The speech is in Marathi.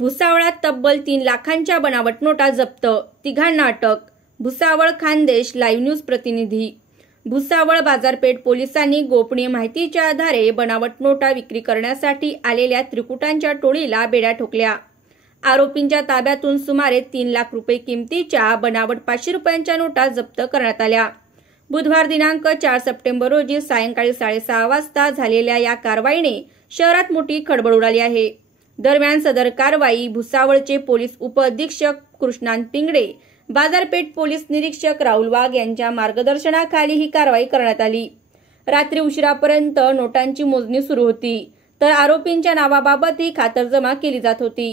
भुसावळात तब्बल 3 लाखांच्या बनावट नोटा जप्त, तिघांना अटक. भुसावळ खानदेश लाईव्ह न्यूज प्रतिनिधी. भुसावळ बाजारपेठ पोलिसांनी गोपनीय माहितीच्या आधारे बनावट नोटा विक्री करण्यासाठी आलेल्या त्रिकुटांच्या टोळीला बेड्या ठोकल्या. आरोपींच्या ताब्यातून सुमारे 3 लाख रुपये किमतीच्या बनावट 500 रुपयांच्या नोटा जप्त करण्यात आल्या. बुधवार दिनांक 4 सप्टेंबर रोजी सायंकाळी 6:30 वाजता झालेल्या या कारवाईने शहरात मोठी खळबळ उडाली आहे. दरम्यान सदर कारवाई भुसावळचे पोलीस उपअधीक्षक कृष्णांत पिंगडे, बाजारपेठ पोलीस निरीक्षक राहुल वाघ यांच्या मार्गदर्शनाखाली ही कारवाई करण्यात आली. रात्री उशिरापर्यंत नोटांची मोजणी सुरू होती, तर आरोपींच्या नावाबाबत ही खातरजमा केली जात होती.